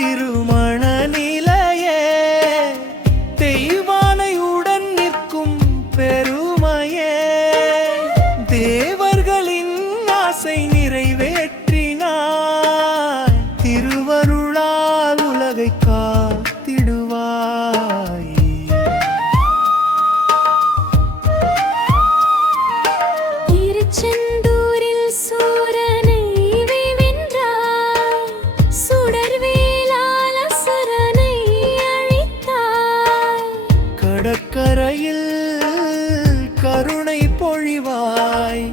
திருமண நிலையே தெய்வானையுடன் நிற்கும் பெருமையே தேவர்களின் ஆசை நிறைவேற்றினாய் திருவருளால் உலகை காத்திடுவாய் திருச்செந்தூரில் சூரனை வென்றாய் சுடர்வேலால் அசுரனை அழித்தாய் கடற்கரையில் கருணை பொழிவாய்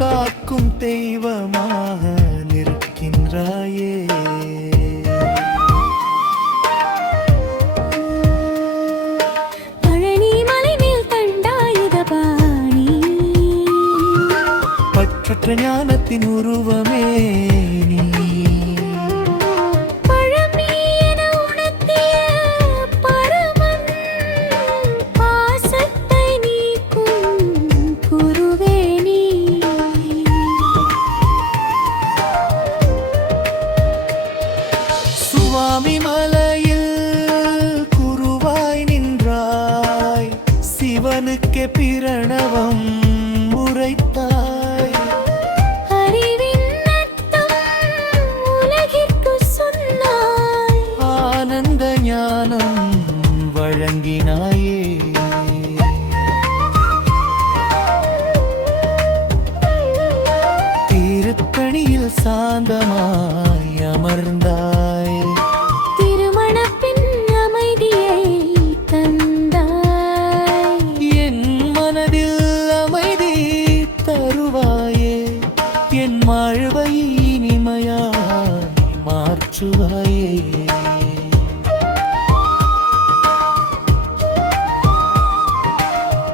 காக்கும் தெய்வமாக நிற்கின்றாயே பழனி மலை மேல் தண்டாயுதபாணி பற்றற்ற ஞானத்தின் உருவமே நீ பழமி என உணர்த்திய பரமன் பாசத்தை நீக்கும் குருவே நீ சுவாமி மலையில் குருவாய் நின்றாய் சிவனுக்கே பிரணவம் உரைத்தாய் அறிவின் அர்த்தம் உலகிற்கு சொன்னாய் ஆனந்த ஞானம் வழங்கினாயே திருத்தணியில் சாந்தமாய் அமர்ந்தாய் திருமணப்பின் அமைதியை தந்தாய் என் மனதில் அமைதி தருவாயே என் வாழ்வை இனிமையாய் மாற்றுவாயே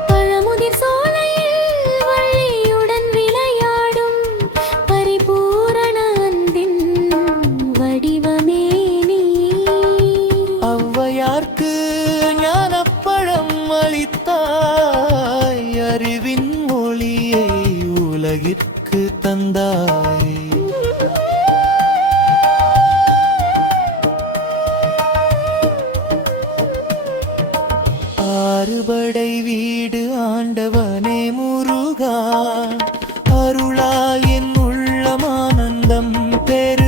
பழமுதிர் சோலையில் வள்ளியுடன் விளையாடும் பரிபூரண அன்பின் வடிவமே நீ ஔவையார்க்கு ஞானப்பழம் அளித்தாய் அறிவின் மொழியை உலகிற்கு தந்தாய் ஆறுபடை வீடு ஆண்டவனே முருகா அருளால் என் உள்ளமானந்தம் பெரு